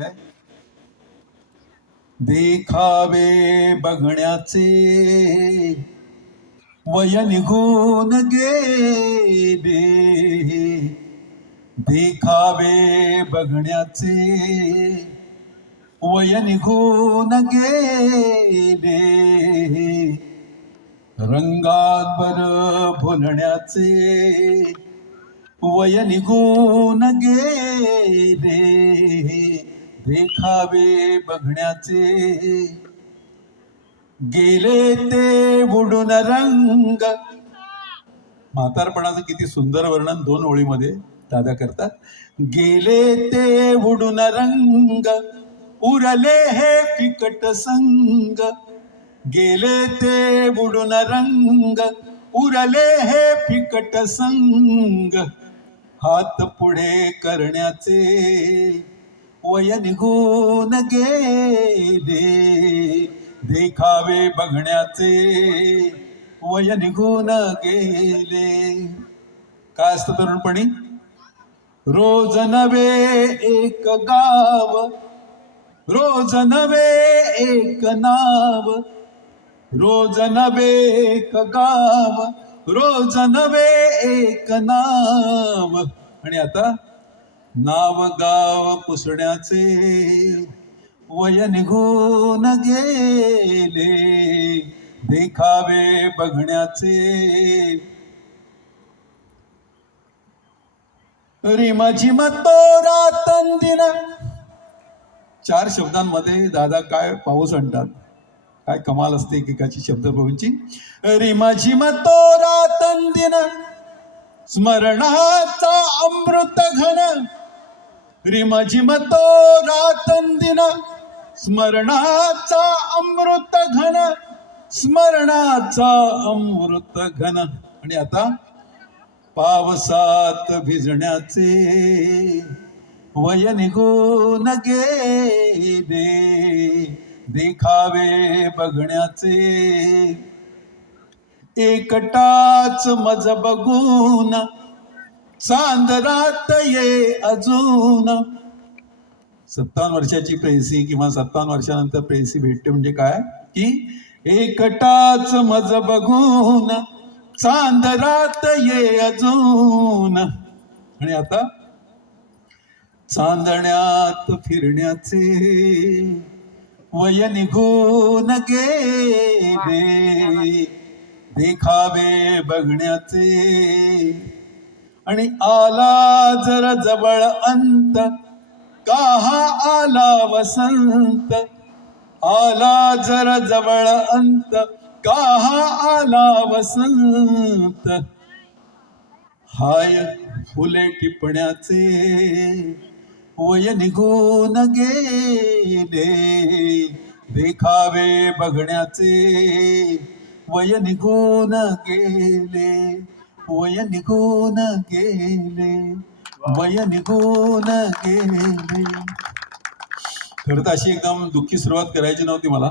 काय देखावे बघण्याचे वय निघून गेले. देखावे बघण्याचे वय निघून गेले. रंगात बर भुलण्याचे वय निघून गेले. देखावे बघण्याचे. गेले ते बुडून रंग. म्हातारपणाचं किती सुंदर वर्णन दोन ओळीमध्ये दादा करतात. गेले ते बुडून रंग. उरले हे फिकट संग. गेले ते बुडून रंग. उरले हे फिकट संग. हात पुढे करण्याचे. वय निघून गेले देखावे बघण्याचे वय निघून गेले काय असतं तरुणपणी रोज नवे एक गाव. रोज नवे एक नाव. रोज नवे एक गाव. रोज नवे एक नाव. आणि आता नाव गाव पुसण्याचे वय निघून गेले. देखावे बघण्याचे. रिमझिम तोरा तंदिन चार शब्दांमध्ये दादा काय पाऊस आणतात? काय कमाल असते एकेकाची शब्दप्रभूंची रिमझिम रातन तंदिन स्मरणाचा अमृत घन. रिमझिमतो रातंदिन स्मरणाचा अमृत घन स्मरणाचा अमृत घन. आणि आता पावसात भिजण्याचे वय निघून गेले. देखावे बघण्याचे एकटाच मज बघून चांदरात ये अजून. सत्तावन्न वर्षाची प्रेयसी किंवा सत्तावन्न वर्षानंतर प्रेयसी भेटते म्हणजे काय? की एकटाच मज बघून चांदरात ये अजून. आणि आता चांदण्यात फिरण्याचे वय निघून गेले. देखावे बघण्याचे. आणि आला जर जवळ अंत काहा आला वसंत? आला जर जवळ अंत काहा आला वसंत? हाय फुले टिपण्याचे वय निघून गेले. देखावे बघण्याचे वय निघून गेले. वय निघून गेले वय निघून गेले खरं तर अशी एकदम दुःखी सुरुवात करायची नव्हती मला.